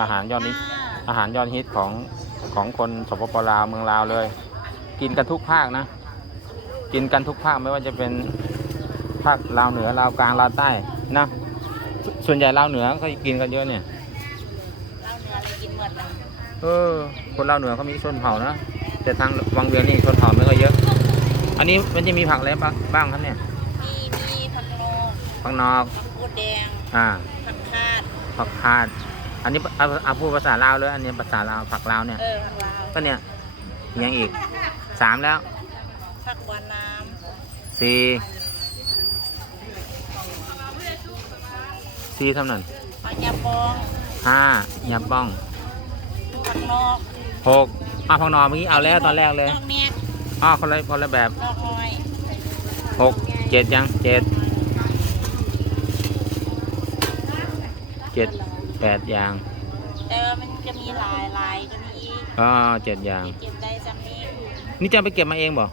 อาหารยอดนิยอาหารยอดฮิตของของคนสปปลาวเมืองลาวเลย กินกันทุกภาคนะ กินกันทุกภาคไม่ว่าจะเป็นภาคลาวเหนือลาวกลางลาวใต้นะสส่วนใหญ่ลาวเหนือก็กินกันเยอะเนี่ยเหล้าเนื้ออะไรกินหมดนะเออคนลาวเหนือเขามีชนเผ่านะแต่ทางวังเวียงนี่ชนเผ่าไม่ค่อยเยอะ อันนี้มันจะมีผักอะไรบ้างบ้างครับเนี่ยมีมีผักโนกผักนอกผักกูดแดงอ่าผักคาดผักคาด อันนี้เอาเอาพูดภาษาลาวเลยอันนี้ภาษาลาวผักลาวเนี่ยเออผักลาวก็เนี่ยยังอีกสามแล้วผักหวานน้สี่สี่เท่านั้นำผักยาปองห้ายับบ้องผักนอกหกอ้าวผักหนอเมื่อกี้เอาแล้วตอนแรกเลยนอกเนี้ยอ้าวคนละคนละแบบนอกอ้อยหกเจ็ดยังเจ็ดเจ็ด แปดอย่าง แต่ว่ามันจะมีหลายหลายก็มีอีกอ๋อเจ็ดอย่าง เก็บได้จำนี้นี่จะไปเก็บมาเองบ่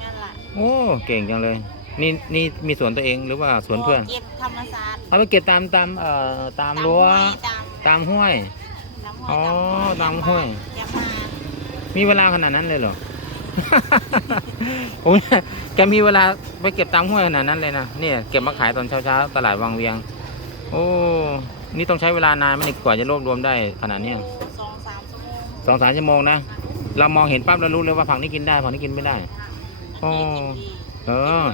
นั่นล่ะโอ้เก่งจังเลย นี่นี่มีสวนตัวเองหรือว่าสวนเพื่อน เก็บธรรมศาสตร์เอาไปเก็บตามตามเอ่อตามรั้วตามตามห้วยตามอ๋อห้วยตามห้วยอย่ามามีเวลาขนาดนั้นเลยเหรอ ผมแกมีเวลาไปเก็บตามห้วยขนาดนั้นเลยนะเนี่ยเก็บมาขายตอนเช้าๆตลาดวังเวียง โอ้ นี่ต้องใช้เวลานานไหมเนี่ยกว่าจะรวบรวมได้ขนาดเนี้ยสองสามชั่วโมงสองสามชั่วโมงนะ เรามองเห็นปั๊บเรารู้เลยว่าผักนี้กินได้ผักนี้กินไม่ได้ โอ้ เออ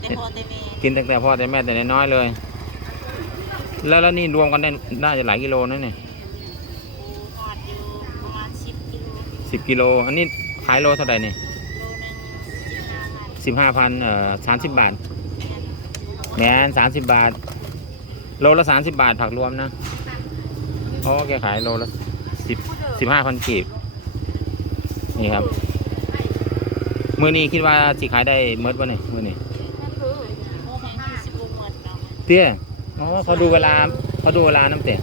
แต่พอแต่เมกินตั้งแต่พ่อแต่แม่แต่น้อยๆเลย แล้วแล้วนี่รวมกันได้น่าจะหลายกิโลนะเนี่ยกูหอดอยู่ประมาณสิบกิโลสิบกิโล อันนี้ขายโลเท่าไหร่เนี่ยโลหนึงสิบห้าพันสิบห้าพันเอ่อสามสิบบาท แมนสามสิบบาท โลละสามสิบบาทผักรวมนะโอ้แกขายโลละสิบสิบห้าพันกีบ นี่ครับ มือนี้คิดว่าสิขายได้เมดวะเนี่ยมือนี้โมแพงคือสิบโลหมดเนาะเตี้ยอ๋อเขาดูเวลาเขาดูเวลาน้ำเตะ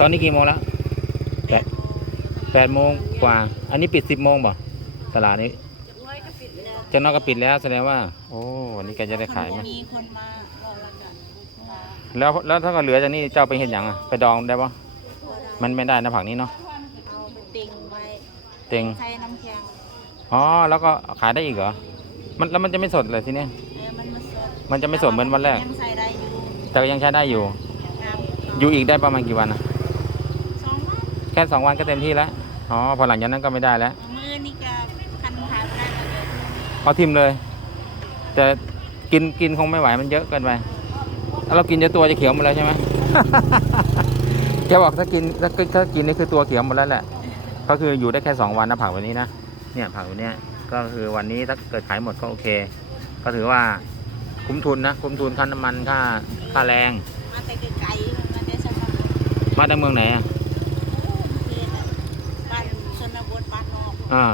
ตอนนี้กี่โมงแล้วแปดแปดโมงกว่า อันนี้ปิดสิบโมงป่ะตลาดนี้ร้อยก็ปิดแล้วเจะนอกก็ปิดแล้วแสดงว่า โอ้วันนี้แกจะได้ขายไหมมีคนมารอแล้วกันมา แล้วแล้วถ้าก็เหลือจากนี้เจ้าไปเห็นอย่างอะไปดองได้ปะก็ได้มันไม่ได้นะผักนี้เนาะเอาไปติงไว้เต็งใส่น้ำแข็งอ๋อแล้วก็ขายได้อีกเหรอมันแล้วมันจะไม่สดเลยทีเนี้ยเออมันมาสดมันจะไม่สดเหมือนวันแรก ยังใส่ได้อยู่แต่ก็ยังใช้ได้อยู่งามอยู่อีกได้ประมาณกี่วันนะสองวันแค่สองวันก็เต็มที่แล้วอ๋อพอหลังจากนั้นก็ไม่ได้แล้วมือนี่ก็คันขายไม่ได้ก็เดี๋ยวเอาทิมเลย แต่กินกินคงไม่ไหวมันเยอะเกินไปแล้ว เรากินจะตัวจะเขียวหมดแล้วใช่ไหม แกบอกถ้ากินถ้าถ้ากินนี่คือตัวเขียวหมดแล้วแหละ ก็คืออยู่ได้แค่สองวันนะผักวันนี้นะ เนี่ยผักวันเนี้ยก็คือวันนี้ถ้าเกิดขายหมดก็โอเค ก็ถือว่าคุ้มทุนนะคุ้มทุนค่าน้ำมันค่าค่าแรง มาแต่ไกลๆมาแต่สมัครมาจากเมืองไหนอะบ้านชนบทบ้านนอกอ่า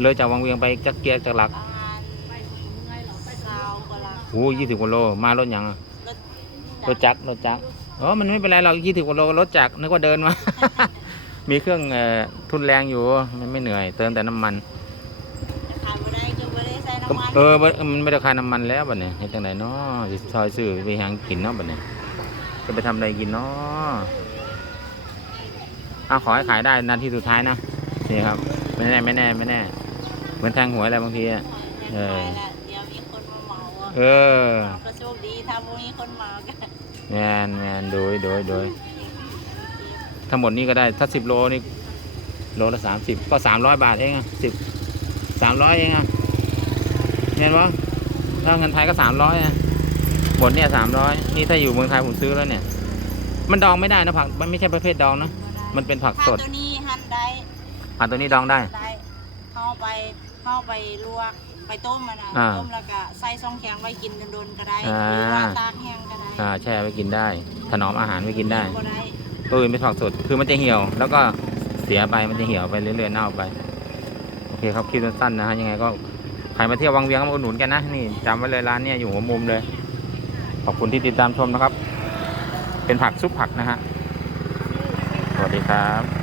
เลยจากวังเวียงไปจักเกียร์จากหลักประมาณสาวกว่าละโอ้ยี่สิบกว่าโลมารถยังอะ รถรถจักรรถจักรอ๋อมันไม่เป็นไรเรายี่สิบกว่าโลรถจักรนึกว่าเดินมา มีเครื่องเอ่อทุนแรงอยู่มันไม่เหนื่อย เติมแต่น้ำมันขายไม่ได้ก็ไม่ได้ใส่ก็น้ำมันเออบ่มันไม่ได้ค่าน้ำมันแล้วบัดนี้เฮ็ดจังไดเนาะสิซอยซื้อไปหางกินเนาะบัดนี้จะไปทำอะไรกินเนาะเอาขอให้ขายได้นาทีสุดท้ายนะนี่ครับ ไม่แน่ไม่แน่ไม่แน่ เหมือนแทงหวยอะไรบางทีอะเออขายละเดี๋ยวมีคนมาเหมาอะเออก็โชคดีถ้าพรุ่งนี้คนเหมาก็ แมนแมนโดยโดยโดยทั้งหมดนี้ก็ได้ถ้าสิบโลนี่โลละสามสิบก็สามร้อยบาทเองอะสิบสามร้อยเองอะเห็นปะถ้าเงินไทยก็สามร้อยนะหมดเนี่ยสามร้อยนี่ถ้าอยู่เมืองไทยผมซื้อแล้วเนี่ย มันดองไม่ได้นะผักมันไม่ใช่ประเภทดองนะมันเป็นผักสดถ้าตัวนี้หั่นได้ผักตัวนี้ดองได้ได้เข้าไปเข้าไปลวกไปต้มมันนะอ่าต้มแล้วก็ใส่ซองแข็งไว้กินโดนๆก็ได้อ่าหรือว่าตากแห้งก็ได้ อ่าแช่ไว้กินได้ ถนอมอาหารไว้กินได้ก็ได้ตัวอื่นเป็นผักสดคือมันจะเหี่ยว แล้วก็เสียไปมันจะเหี่ยวไปเรื่อยๆเน่าไปโอเคครับคลิปสั้นๆนะฮะยังไงก็ใครมาเที่ยววังเวียงก็มาอุดหนุนกันนะนี่จำไว้เลยร้านเนี้ยอยู่หัวมุมเลย ขอบคุณที่ติดตามชมนะครับ เป็นผักซุปผักนะฮะสวัสดีครับ